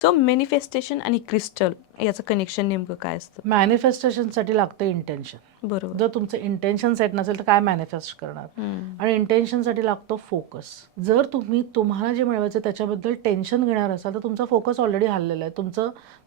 So manifestation आणि crystal याचं connection नेमकं काय असतं? मॅनिफेस्टेशनसाठी लागतं इंटेन्शन. बरोबर. जर तुमचं इंटेन्शन सेट नसेल तर काय मॅनिफेस्ट करणार? आणि इंटेन्शनसाठी लागतो फोकस. जर तुम्हाला जे मिळवायचं त्याच्याबद्दल टेन्शन घेणार असाल तर तुमचा फोकस ऑलरेडी हललेला आहे.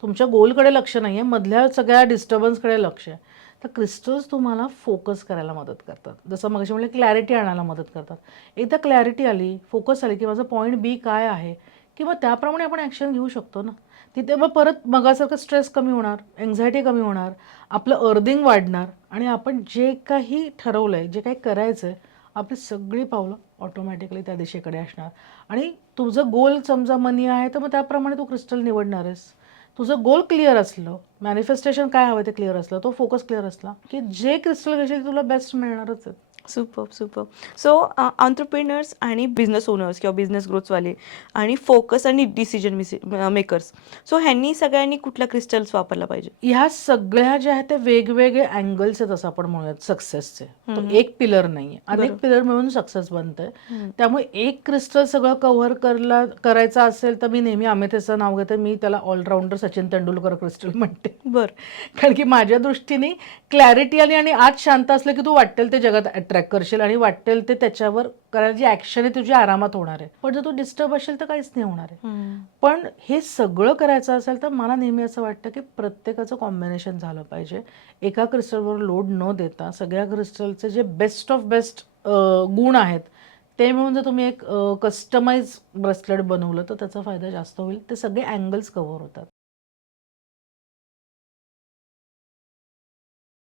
तुमच्या गोलकडे लक्ष नाही आहे, मधल्या सगळ्या डिस्टर्बन्सकडे लक्ष आहे. तर क्रिस्टल्स तुम्हाला फोकस करायला मदत करतात. जसं मगाशी म्हणजे क्लॅरिटी आणायला मदत करतात. एकदा क्लॅरिटी आली, फोकस आली की माझं पॉईंट बी काय आहे किंवा त्याप्रमाणे आपण ॲक्शन घेऊ शकतो ना. तिथे मग परत मगासारखं स्ट्रेस कमी होणार, एन्झायटी कमी होणार, आपलं अर्निंग वाढणार आणि आपण जे काही ठरवलं आहे, जे काही करायचं आहे, आपली सगळी पावलं ऑटोमॅटिकली त्या दिशेकडे असणार. आणि तुझं गोल समजा मनी आहे तर मग त्याप्रमाणे तू क्रिस्टल निवडणार आहेस. तुझं गोल क्लिअर असलं, मॅनिफेस्टेशन काय हवं ते क्लिअर असलं, तो फोकस क्लिअर असला की जे क्रिस्टल घेशील तुला बेस्ट मिळणारच आहे. Super super. सो ऑन्टरप्रिनर्स आणि बिझनेस ओनर्स किंवा बिझनेस ग्रोथवाले आणि फोकस आणि डिसिजन मेकर्स, सो ह्यांनी सगळ्यांनी कुठला क्रिस्टल्स वापरला पाहिजे? ह्या सगळ्या ज्या आहेत ते वेगवेगळे अँगल्स आहेत असं आपण म्हणूयात सक्सेसचे. तो एक पिलर नाही, अनेक पिलर मिळून सक्सेस बनतंय. त्यामुळे एक क्रिस्टल सगळं कव्हर करायचं असेल तर मी नेहमी अमेथिस्टचं नाव घेते. मी त्याला ऑलराऊंडर सचिन तेंडुलकर क्रिस्टल म्हणते. बरं. कारण की माझ्या दृष्टीने क्लॅरिटी आली आणि आज शांत असलं की तू वाटेल ते जगात अट्रॅक्ट करशील आणि वाटेल ते त्याच्यावर करायची ॲक्शन आहे तुझी आरामात होणार आहे. पण जर तू डिस्टर्ब असेल तर काहीच नाही होणार आहे. पण हे सगळं करायचं असेल तर मला नेहमी असं वाटतं की प्रत्येकाचं कॉम्बिनेशन झालं पाहिजे. एका क्रिस्टलवर लोड न देता सगळ्या क्रिस्टलचे जे बेस्ट ऑफ बेस्ट गुण आहेत ते मिळून जर तुम्ही एक कस्टमाइज ब्रेसलेट बनवलं तर त्याचा फायदा जास्त होईल. ते सगळे अँगल्स कव्हर होतात.